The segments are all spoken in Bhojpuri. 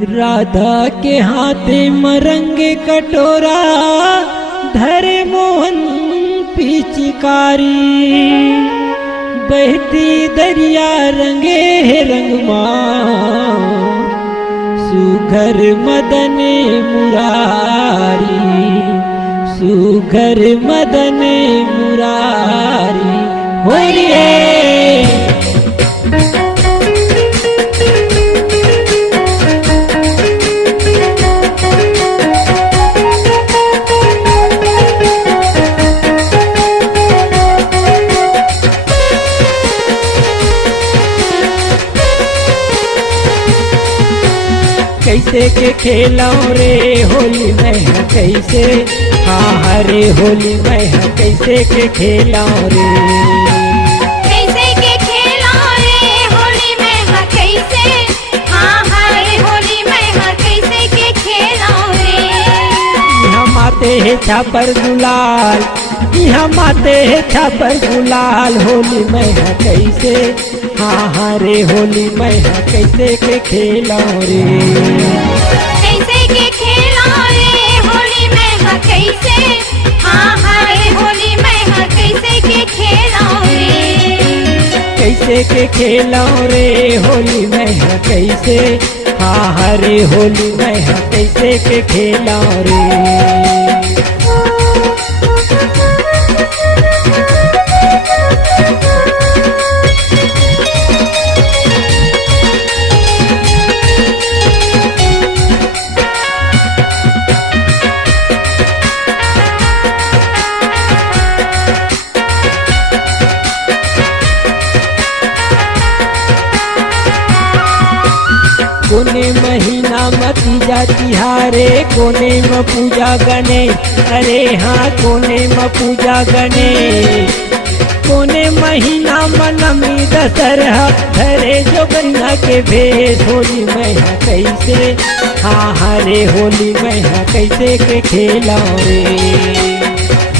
राधा के हाथे मरंगे कटोरा धरे मोहन पिचकारी बहती दरिया रंगे रंगमा सुघर मदन मुरारी सुघर मदन मुरारी हो रे। कैसे के खेलाऊं रे होली में कैसे हाँ हरे होली में कैसे के खेलाऊं रे कैसे के खेलाऊं रे होली में कैसे हाँ हरे होली में कैसे के खेलाऊं रे। हम आते हैं छापर गुलाल हम आते हैं छापर गुलाल होली में कैसे हाँ हरे होली में कैसे के खेलाऊं रे कैसे के खेलाऊं रे होली में कैसे हाँ हरे होली में कैसे के खेलाऊं रे। कैसे के खेलाऊं रे होली में कैसे हाँ हरे होली में कैसे के खेलाऊं रे। कोने महीना में तीजा तिहारे कोने में पूजा गणे अरे हाँ कोने में पूजा गणे कोने महीना में नमी दशहरा धरे जो गन्ना के भेष होली में कैसे हाँ हरे होली में कैसे के खेलाऊं रे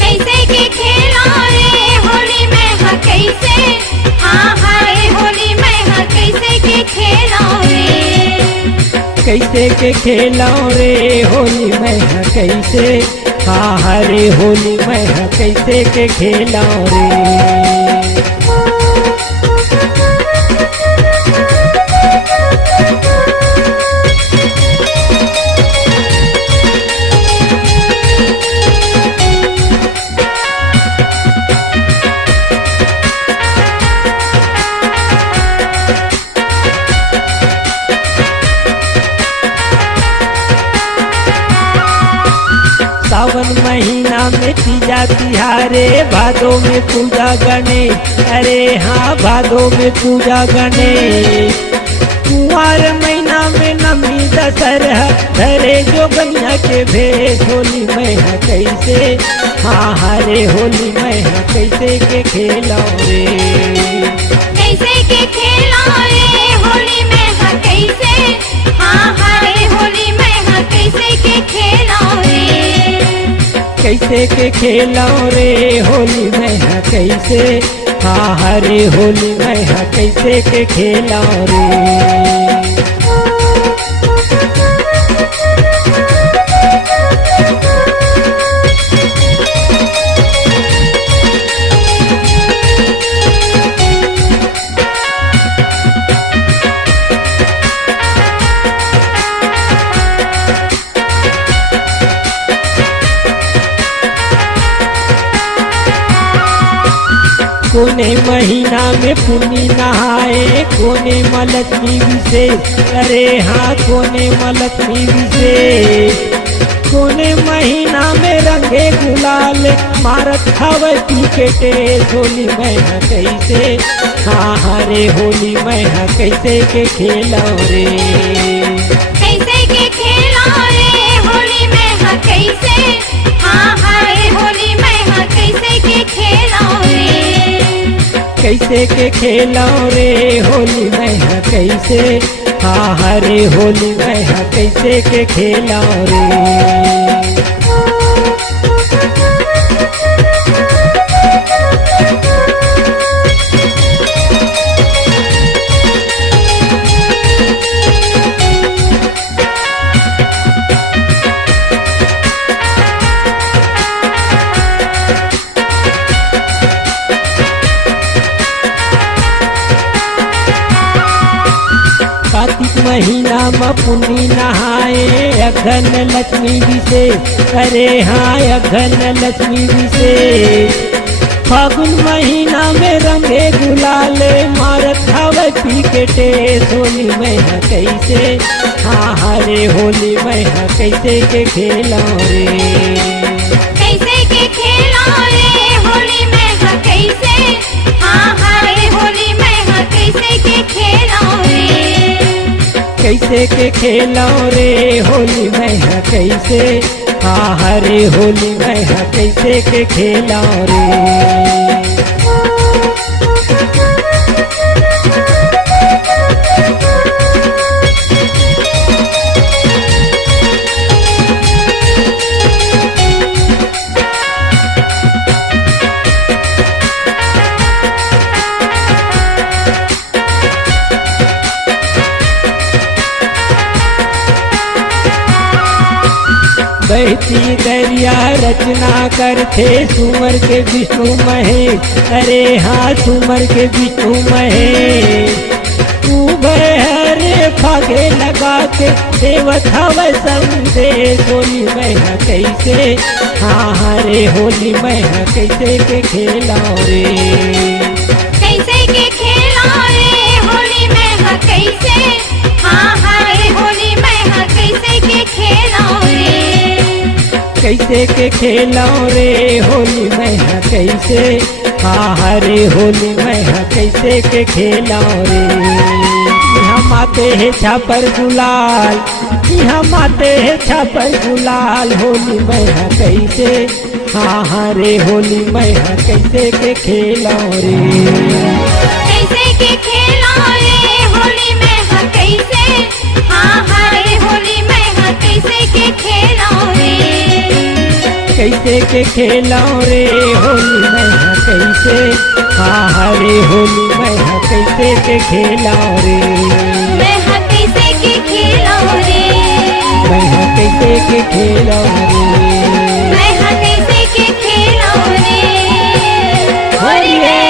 कैसे के खेलाऊं रे होली में कैसे हाँ हरे होली में कैसे के खेलाऊं रे। कैसे के खेलाऊं रे होली में कैसे हाँ हरे होली में कैसे के खेलाऊं रे। सावन महीना में तीजा तिहारे भादो में पूजा गणे अरे हाँ भादो में पूजा गणे कुंवार महीना में नमी दशहरा धरे जो गन्ना के भेष होली में कैसे हाँ हरे होली में कैसे के खेलाऊं रे कैसे के खेलाऊं रे होली में कैसे हाँ हरे होली में कैसे के खेलाऊं रे। कैसे के खेलाऊं रे होली में कैसे हाँ हरे होली में कैसे के खेलाऊं रे। कोने महीना में पुन्नी नहाए कोने में लक्ष्मी विशेष अरे हाँ कोने में लक्ष्मी विशेष कोने महीना में रंगे गुलाल मारत हवे टिकटे होली में कैसे हाँ हरे होली में कैसे के खेलाऊं रे कैसे के खेलाऊं रे होली में कैसे हाँ हरे होली में कैसे के खेलाऊं रे। कैसे के खेलाऊं रे होली में कैसे हाँ हरे होली में कैसे के खेलाऊं रे। महीना में पुण्य नहाए अघन लक्ष्मी विशेष, अरे हाँ अघन लक्ष्मी विशेष। फागुन महीना में रंगे गुलाले मारत हवे पी के टेस, होली में है कैसे, हाँ हरे होली में है कैसे के खेला रे, कैसे के खेला रे होली में है कैसे, हाँ हरे होली में है कैसे के खेला रे, कैसे के खेला रे होली में है कैसे, हाँ हरे होली में है कैसे के खेला रे। बहती दरिया रचना करते सुमर के विष्णु महेश, अरे हाँ सुमर के विष्णु महेश। उभय हरे फागे लगा के देवत हवे संदेश, होली में है कैसे, हाँ हरे होली में है कैसे के खेला रे, कैसे के खेला रे होली में है कैसे, हाँ हरे होली में है कैसे के खेला रे, कैसे के खेला रे होली में है कैसे, हाँ हरे होली में है कैसे के खेला रे। हम आते हैं छापर गुलाल, हम आते हैं छापर गुलाल, होली में है कैसे, हाँ हरे होली में है कैसे के खेला रे, कैसे के खेला रे होली में है कैसे, हाँ हरे होली में है कैसे के खेला रे, कैसे के खेला रे होली में है कैसे, हाँ हरे होली में है कैसे के खेला रे, मैं है कैसे के खेला रे, मैं है कैसे के खेला रे, मैं है कैसे के खेला रे, होली है।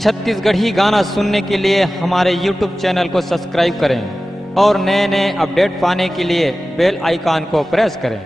छत्तीसगढ़ी गाना सुनने के लिए हमारे YouTube चैनल को सब्सक्राइब करें और नए नए अपडेट पाने के लिए बेल आइकॉन को प्रेस करें।